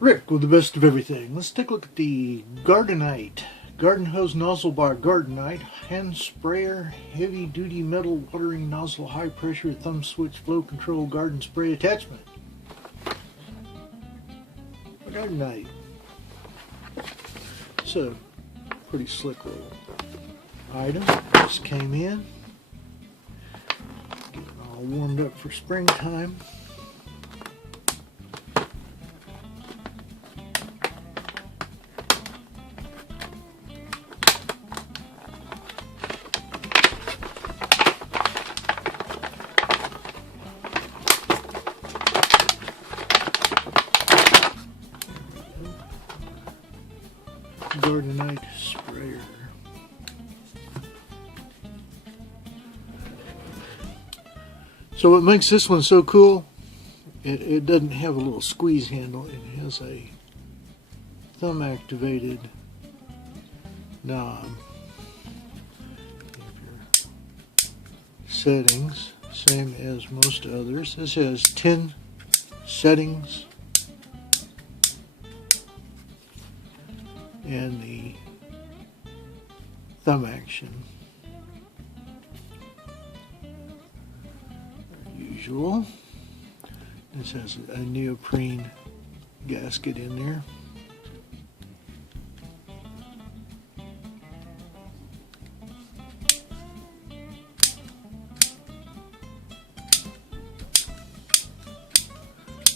Rick with the best of everything. Let's take a look at the Gardenite garden hose nozzle by Gardenite hand sprayer, heavy duty metal watering nozzle, high pressure thumb switch flow control garden spray attachment. Gardenite. So pretty slick little item. Just came in, getting all warmed up for springtime. Gardenite sprayer. So what makes this one so cool, it doesn't have a little squeeze handle. It has a thumb activated knob. Settings, same as most others. This has 10 settings. And the thumb action. Usual. This has a neoprene gasket in there.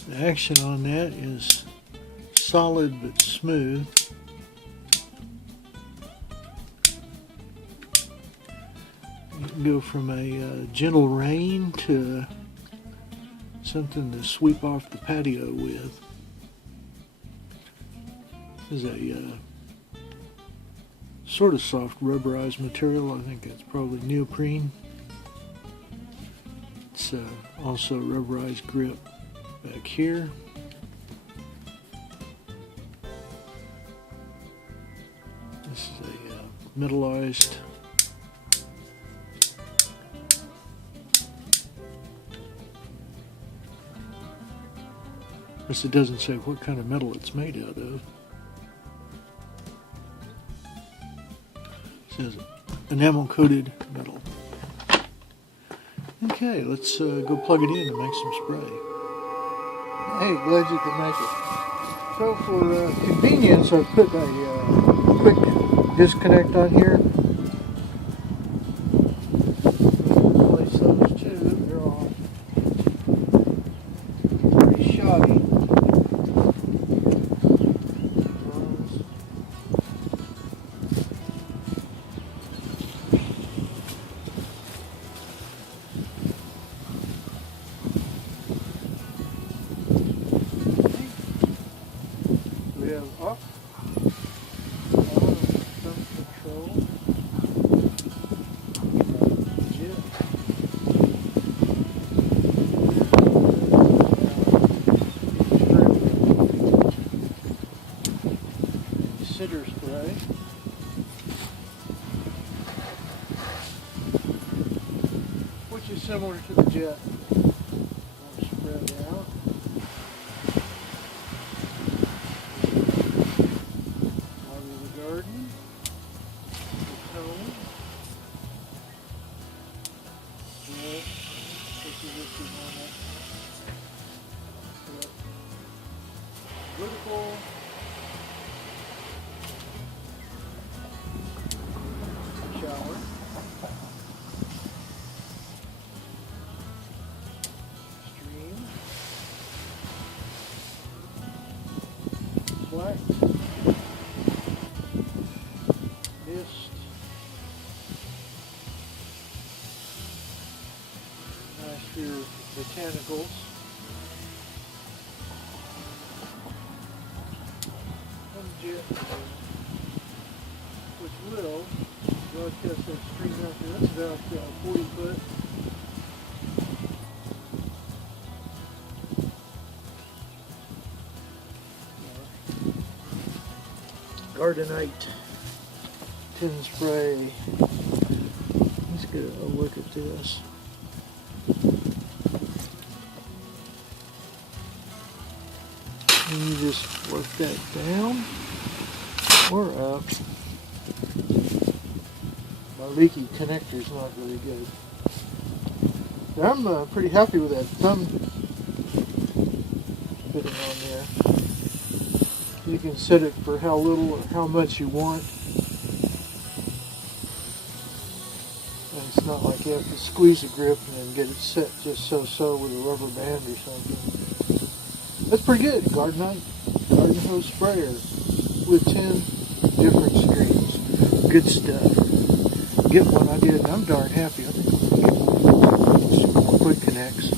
The action on that is solid but smooth. You can go from a gentle rain to something to sweep off the patio with. This is a sort of soft rubberized material. I think that's probably neoprene. It's also rubberized grip back here. This is a metallized it doesn't say what kind of metal it's made out of. It says enamel coated metal. Okay, let's go plug it in and make some spray. Hey, glad you could make it. So for convenience, I put a quick disconnect on here. Replace those two. They're all pretty shoddy. We have up, on, thumb control, jet, center spray, which is similar to the jet. Spread out. Garden, the cone, this is what you want it. Vertical, shower, Mist. Nice for your botanicals. Jet, which will broadcast that stream out there. That's about 40 foot. Gardenite tin spray. Let's get a look at this. And you just work that down or up. My leaky connector is not really good. I'm pretty happy with that thumb fitting on there. You can set it for how little or how much you want. And it's not like you have to squeeze a grip and then get it set just so with a rubber band or something. That's pretty good. Gardenite garden hose sprayer with 10 different streams. Good stuff. Get one I did and I'm darn happy. I think I'm going to get one. Some more quick connects.